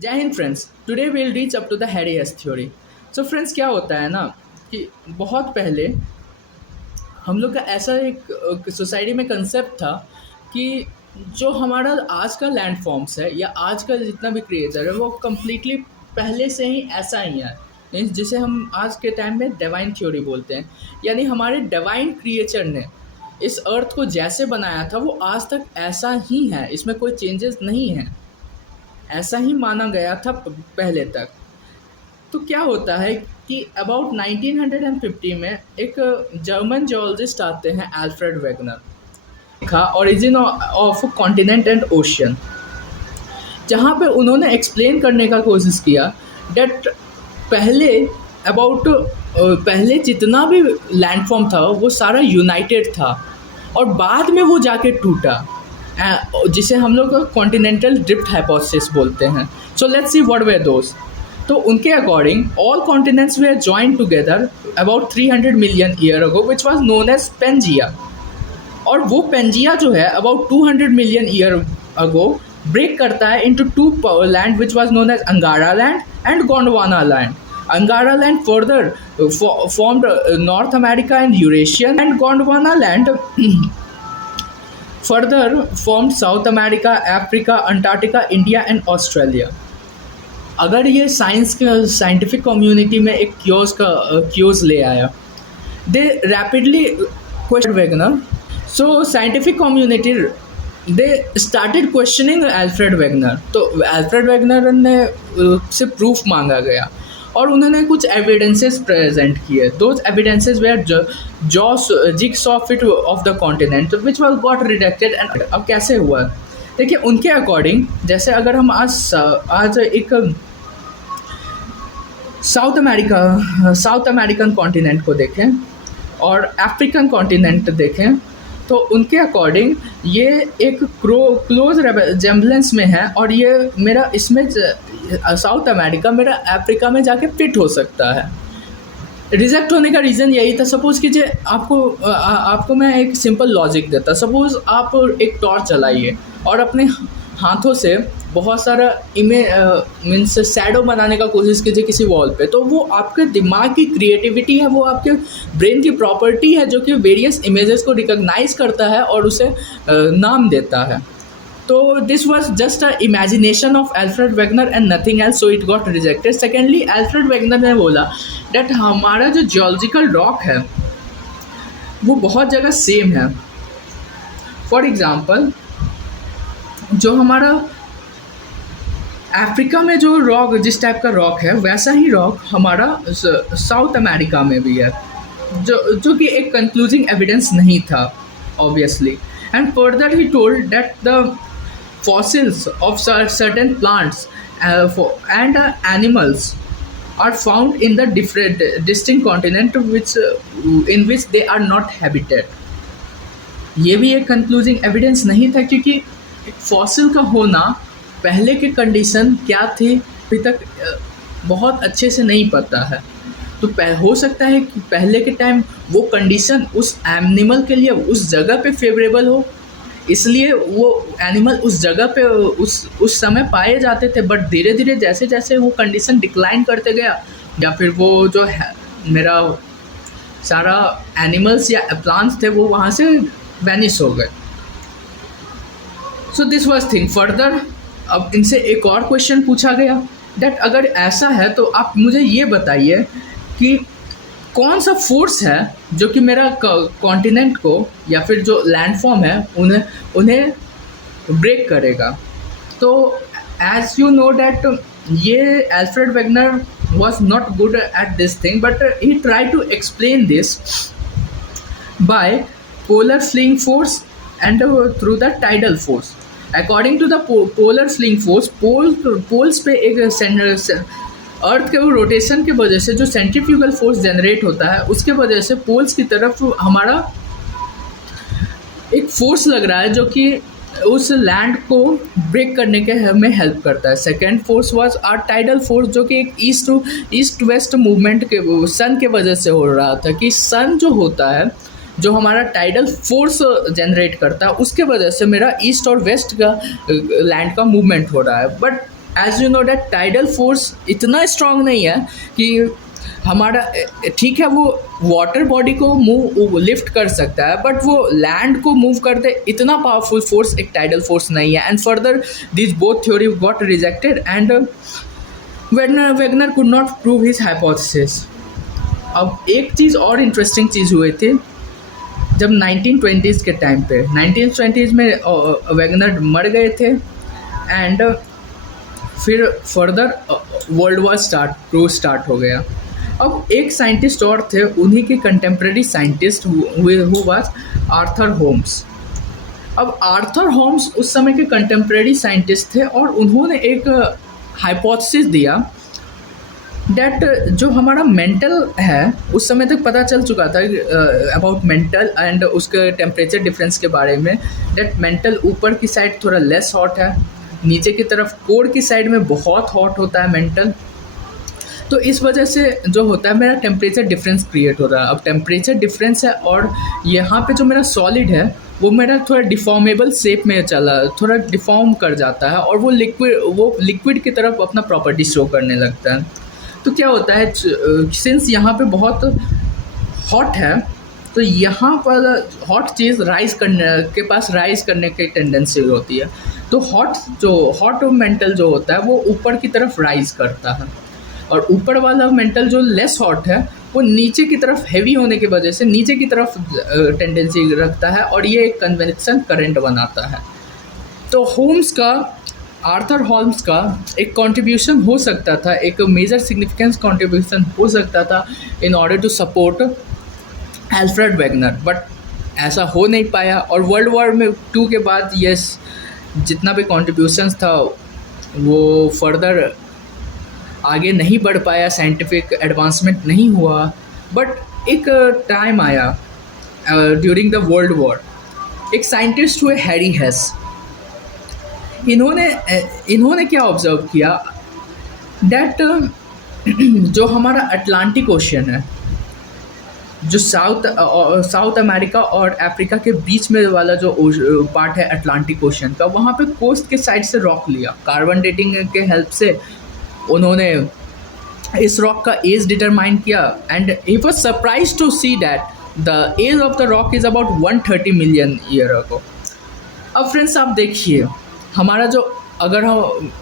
जय हिंद friends. Today will reach up to the Harris theory. So friends, क्या होता है ना कि बहुत पहले हम लोग का ऐसा एक सोसाइटी में कंसेप्ट था कि जो हमारा आज का लैंड फॉर्म्स है या आज का जितना भी क्रिएचर है वो कम्प्लीटली पहले से ही ऐसा ही है। मीन्स जिसे हम आज के टाइम में डिवाइन थ्योरी बोलते हैं, यानी हमारे डिवाइन क्रिएचर ने इस अर्थ को जैसे बनाया था वो आज तक ऐसा ही है, इसमें कोई चेंजेस नहीं है। ऐसा ही माना गया था पहले तक। तो क्या होता है कि अबाउट 1950 में एक जर्मन जियोलॉजिस्ट आते हैं, अल्फ्रेड वेगनर, लिखा origin of continent and ocean, जहाँ पे उन्होंने एक्सप्लेन करने का कोशिश किया डेट पहले अबाउट पहले जितना भी लैंडफॉर्म था वो सारा यूनाइटेड था और बाद में वो जाके टूटा, जिसे हम लोग कॉन्टिनेंटल ड्रिफ्ट हाइपोथेसिस बोलते हैं। So let's see what where those. तो उनके according all continents were joined together about 300 million year ago which was known as Pangaea. और वो पेंजिया जो है about 200 million year ago break करता है into two land which was known as Angara land and Gondwana land. Angara land further formed North America and Eurasian, and Gondwana land further formed South America, Africa, Antarctica, India and Australia. अगर ये scientific community में एक क्योज ले आया, they rapidly question Wegener. So scientific community they started questioning Alfred Wegener. तो Alfred Wegener ने से प्रूफ मांगा गया और उन्होंने कुछ एविडेंसेस प्रेजेंट किए। Those evidences were jigsaw fit of the continent which was got rejected. And अब कैसे हुआ देखिए, उनके अकॉर्डिंग जैसे अगर हम आज एक साउथ अमेरिकन कॉन्टिनेंट को देखें और अफ्रीकन कॉन्टिनेंट देखें, तो उनके अकॉर्डिंग ये एक क्लोज रेजेम्बलेंस में है और ये मेरा इसमें साउथ अमेरिका मेरा अफ्रीका में जाके फिट हो सकता है। रिजेक्ट होने का रीज़न यही था। सपोज़ कीजिए आपको मैं एक सिंपल लॉजिक देता। सपोज़ आप एक टॉर्च चलाइए और अपने हाथों से बहुत सारा मीन्स शैडो बनाने का कोशिश कीजिए किसी वॉल पे, तो वो आपके दिमाग की क्रिएटिविटी है, वो आपके ब्रेन की प्रॉपर्टी है जो कि वेरियस इमेजेस को रिकॉग्नाइज करता है और उसे नाम देता है। तो this was just a imagination of Alfred Wegener and nothing else, so it got rejected. Secondly, Alfred Wegener ने बोला डेट हमारा जो जियोलॉजिकल रॉक है वो बहुत जगह सेम है। फॉर एग्जाम्पल, जो हमारा अफ्रीका में जो रॉक जिस टाइप का रॉक है वैसा ही रॉक हमारा साउथ अमेरिका में भी है, जो कि एक कंक्लूजिंग एविडेंस नहीं था obviously. And further he told that the fossils of certain plants and animals are found in the different distinct continent in which they are not habited। ये भी एक कंक्लूजिंग एविडेंस नहीं था, क्योंकि फॉसिल का होना पहले के कंडीशन क्या थी अभी तक बहुत अच्छे से नहीं पता है। तो हो सकता है कि पहले के टाइम वो कंडीशन उस एनिमल के लिए उस जगह पे फेवरेबल हो, इसलिए वो एनिमल उस जगह पे उस समय पाए जाते थे। बट धीरे धीरे जैसे जैसे वो कंडीशन डिक्लाइन करते गया या फिर वो जो है मेरा सारा एनिमल्स या प्लांट्स थे वो वहाँ से वैनिश हो गए। So this was thing further. अब इनसे एक और क्वेश्चन पूछा गया दैट अगर ऐसा है तो आप मुझे ये बताइए कि कौन सा फोर्स है जो कि मेरा कॉन्टिनेंट को या फिर जो लैंडफॉर्म है उन्हें ब्रेक करेगा। तो एज यू नो डैट ये Alfred Wegener was not good at this thing, but he try to explain this by polar fling force and through the tidal force. According to the polar fling force, poles पे एक अर्थ के वो rotation की वजह से जो centrifugal force generate होता है उसके वजह से पोल्स की तरफ हमारा एक फोर्स लग रहा है जो कि उस लैंड को ब्रेक करने के हमें हेल्प करता है। Second force was our tidal force, जो कि एक ईस्ट वेस्ट मूवमेंट के सन के वजह से हो रहा था कि सन जो होता है जो हमारा टाइडल फोर्स जनरेट करता है उसके वजह से मेरा ईस्ट और वेस्ट का लैंड का मूवमेंट हो रहा है। But as you know that tidal force इतना स्ट्रांग नहीं है कि हमारा ठीक है वो वाटर बॉडी को मूव लिफ्ट कर सकता है, बट वो लैंड को मूव करते इतना पावरफुल फोर्स एक टाइडल फोर्स नहीं है। And further this both theory got rejected and Wegener could not prove his hypothesis. अब एक चीज़ और इंटरेस्टिंग चीज़ हुई थी जब 1920s के टाइम पे 1920s में वेगनर मर गए थे एंड फिर फर्दर वर्ल्ड वॉर स्टार्ट हो गया। अब एक साइंटिस्ट और थे, उन्हीं के कंटेम्प्रेरी साइंटिस्ट हुए हु वाज आर्थर होम्स। अब आर्थर होम्स उस समय के कंटेम्प्रेरी साइंटिस्ट थे और उन्होंने एक हाइपोथेसिस दिया दैट जो हमारा मेंटल है, उस समय तक पता चल चुका था अबाउट मेंटल एंड उसके टेम्परेचर डिफरेंस के बारे में, दैट मेंटल ऊपर की साइड थोड़ा लेस हॉट है, नीचे की तरफ कोर की साइड में बहुत हॉट होता है मेंटल। तो इस वजह से जो होता है मेरा टेम्परेचर डिफरेंस क्रिएट हो रहा है। अब टेम्परेचर डिफरेंस है और यहाँ पे जो मेरा सॉलिड है वो मेरा थोड़ा डिफॉर्मेबल शेप में चला, थोड़ा डिफॉर्म कर जाता है और वो लिक्विड की तरफ अपना प्रॉपर्टी शो करने लगता है। तो क्या होता है, सिंस यहाँ पे बहुत हॉट है तो यहाँ पर हॉट चीज़ राइज करने की टेंडेंसी होती है। तो हॉट मेंटल जो होता है वो ऊपर की तरफ राइज करता है और ऊपर वाला मेंटल जो लेस हॉट है वो नीचे की तरफ हैवी होने की वजह से नीचे की तरफ टेंडेंसी रखता है और ये एक कन्वेक्शन करंट बनाता है। तो आर्थर होम्स का एक कंट्रीब्यूशन हो सकता था, एक मेजर सिग्निफिकेंस कंट्रीब्यूशन हो सकता था in order to support Alfred Wegener, but ऐसा हो नहीं पाया। और वर्ल्ड वॉर में 2 के बाद ये जितना भी कंट्रीब्यूशंस था वो फर्दर आगे नहीं बढ़ पाया, साइंटिफिक एडवांसमेंट नहीं हुआ। बट एक टाइम आया ड्यूरिंग द वर्ल्ड वॉर, एक साइंटिस्ट हुए हैरी हेस। इन्होंने क्या ऑब्जर्व किया दैट जो हमारा अटलांटिक ओशन है, जो साउथ अमेरिका और अफ्रीका के बीच में वाला जो पार्ट है अटलांटिक ओशन का, वहाँ पे कोस्ट के साइड से रॉक लिया कार्बन डेटिंग के हेल्प से। उन्होंने इस रॉक का एज डिटरमाइन किया and he was surprise to see that the age of the rock is about 130 million year ago. अब फ्रेंड्स आप देखिए, हमारा जो अगर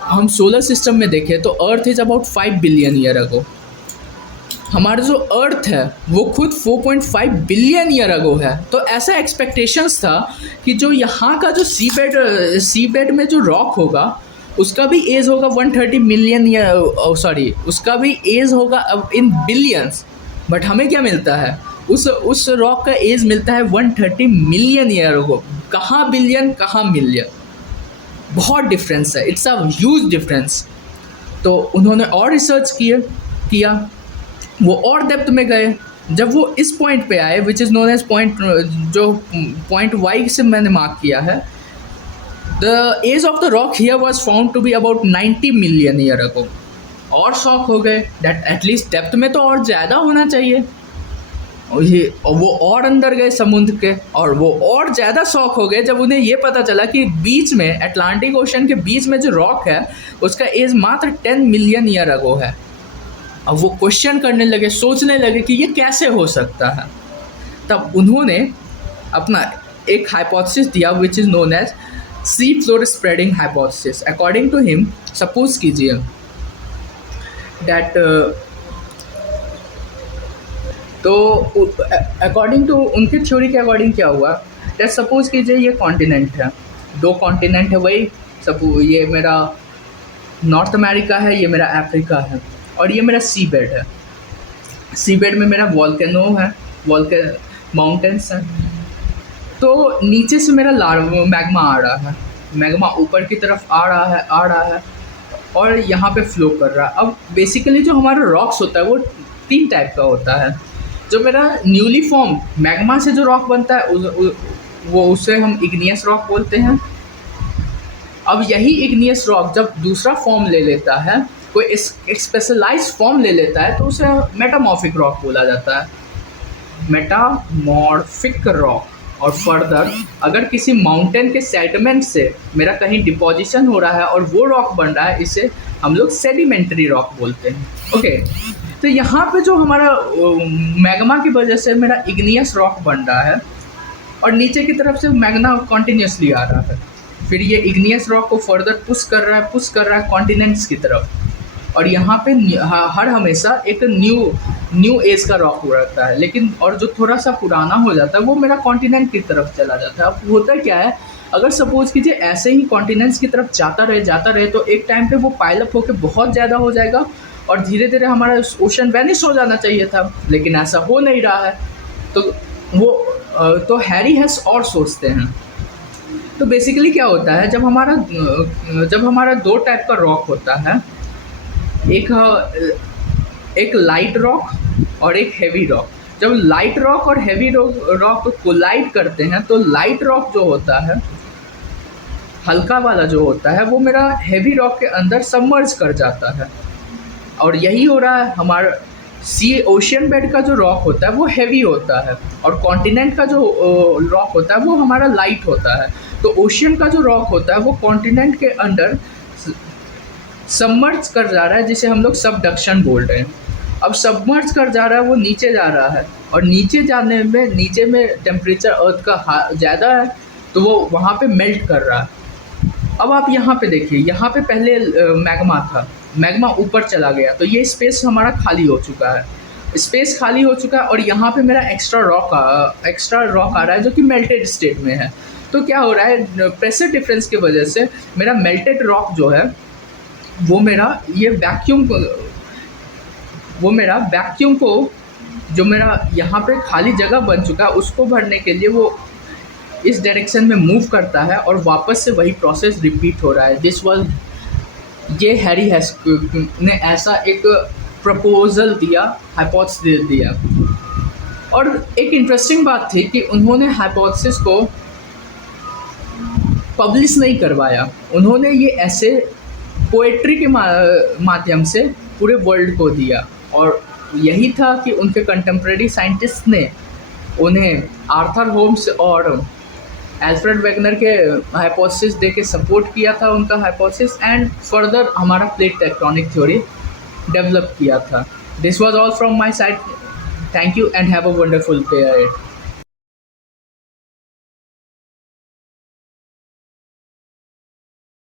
हम सोलर सिस्टम में देखें तो earth is about 5 billion year ago. हमारा जो अर्थ है वो खुद 4.5 बिलियन ईयर अगो है। तो ऐसा एक्सपेक्टेशंस था कि जो यहाँ का जो सी बेड में जो रॉक होगा उसका भी एज होगा 130 मिलियन ईयर, सॉरी उसका भी एज होगा इन बिलियंस। बट हमें क्या मिलता है, उस रॉक का एज मिलता है 130 मिलियन ईयर अगो। कहाँ बिलियन कहाँ मिलियन, बहुत डिफरेंस है, इट्स अ ह्यूज डिफरेंस। तो उन्होंने और रिसर्च किया, वो और डेप्थ में गए। जब वो इस पॉइंट पे आए which is known as point, जो पॉइंट वाई से मैंने मार्क किया है, the age of the rock here was found to be about 90 million year ago. और शॉक हो गए दैट एटलीस्ट डेप्थ में तो और ज़्यादा होना चाहिए। और वो और अंदर गए समुद्र के और वो और ज़्यादा शॉक हो गए जब उन्हें ये पता चला कि बीच में अटलांटिक ओशन के बीच में जो रॉक है उसका एज मात्र 10 मिलियन ईयर अगो है। अब वो क्वेश्चन करने लगे, सोचने लगे कि ये कैसे हो सकता है। तब उन्होंने अपना एक हाइपोथेसिस दिया which is known as sea floor spreading hypothesis. According to him, suppose कीजिए दैट तो अकॉर्डिंग टू उनके थ्योरी के अकॉर्डिंग क्या हुआ दैट सपोज कीजिए ये कॉन्टिनेंट है, 2 कॉन्टिनेंट है, वही सपोज ये मेरा नॉर्थ अमेरिका है, ये मेरा अफ्रीका है और ये मेरा सी बेड है। सी बेड में मेरा वॉल्केनो है, माउंटेन्स हैं। तो नीचे से मेरा मैग्मा आ रहा है, मैग्मा ऊपर की तरफ आ रहा है और यहाँ पे फ्लो कर रहा है। अब बेसिकली जो हमारा रॉक्स होता है वो 3 टाइप का होता है। जो मेरा न्यूली फॉर्म मैग्मा से जो रॉक बनता है वो उसे हम इग्नियस रॉक बोलते हैं। अब यही इग्नियस रॉक जब दूसरा फॉर्म ले लेता है, कोई एक स्पेशलाइज्ड फॉर्म ले लेता है, तो उसे मेटामॉर्फिक रॉक बोला जाता है। Metamorphic rock. और फर्दर अगर किसी माउंटेन के सेडिमेंट से मेरा कहीं डिपोजिशन हो रहा है और वो रॉक बन रहा है, इसे हम लोग सेडिमेंट्री रॉक बोलते हैं। ओके, तो यहाँ पे जो हमारा मैग्मा की वजह से मेरा इग्नियस रॉक बन रहा है और नीचे की तरफ से मैग्ना कॉन्टिन्यूसली आ रहा है, फिर ये इग्नियस रॉक को फर्दर पुश कर रहा है कॉन्टिनेंट्स की तरफ, और यहाँ पे हर हमेशा एक न्यू एज का रॉक हो रहता है, लेकिन और जो थोड़ा सा पुराना हो जाता है वो मेरा कॉन्टिनेंट की तरफ चला जाता है। अब होता क्या है, अगर सपोज कीजिए ऐसे ही कॉन्टिनेंट्स की तरफ जाता रहे तो एक टाइम पे वो पाइलअप होकर बहुत ज़्यादा हो जाएगा और धीरे धीरे हमारा ओशन वैनिश हो जाना चाहिए था, लेकिन ऐसा हो नहीं रहा है। तो वो तो हैरी हेस और सोचते हैं। तो बेसिकली क्या होता है, जब हमारा दो टाइप का रॉक होता है, एक लाइट रॉक और एक हेवी रॉक। जब लाइट रॉक और हेवी रॉक कोलाइड करते हैं तो लाइट रॉक जो होता है, हल्का वाला जो होता है, वो मेरा हेवी रॉक के अंदर सबमर्ज कर जाता है। और यही हो रहा है, हमारा ओशियन बेड का जो रॉक होता है वो हेवी होता है और कॉन्टिनेंट का जो रॉक होता है वो हमारा लाइट होता है। तो ओशियन का जो रॉक होता है वो कॉन्टिनेंट के अंडर सबमर्ज कर जा रहा है, जिसे हम लोग सबडक्शन बोल रहे हैं। अब सबमर्ज कर जा रहा है, वो नीचे जा रहा है, और नीचे में टेम्परेचर अर्थ का ज़्यादा है तो वो वहाँ पे मेल्ट कर रहा है। अब आप यहाँ पे देखिए, यहाँ पे पहले मैग्मा था, मैग्मा ऊपर चला गया तो ये स्पेस हमारा खाली हो चुका है, स्पेस खाली हो चुका है, और यहाँ पे मेरा एक्स्ट्रा रॉक आ रहा है जो कि मेल्टेड स्टेट में है। तो क्या हो रहा है, प्रेशर डिफरेंस की वजह से मेरा मेल्टेड रॉक जो है वो मेरा वैक्यूम को जो मेरा यहाँ पे खाली जगह बन चुका है उसको भरने के लिए वो इस डायरेक्शन में मूव करता है और वापस से वही प्रोसेस रिपीट हो रहा है। ये हैरी हेस ने ऐसा एक प्रपोजल दिया, हाइपोथेसिस दिया। और एक इंटरेस्टिंग बात थी कि उन्होंने हाइपोथेसिस को पब्लिश नहीं करवाया, उन्होंने ये ऐसे पोएट्री के माध्यम से पूरे वर्ल्ड को दिया। और यही था कि उनके कंटेम्प्रेरी साइंटिस्ट ने उन्हें आर्थर होम्स और एल्फ्रेड वेगनर के हाइपोथेसिस दे के सपोर्ट किया था, उनका हाइपोथेसिस, एंड फर्दर हमारा प्लेट टेक्टोनिक थ्योरी डेवलप किया था। This was all from my side. Thank you and have a wonderful day ahead.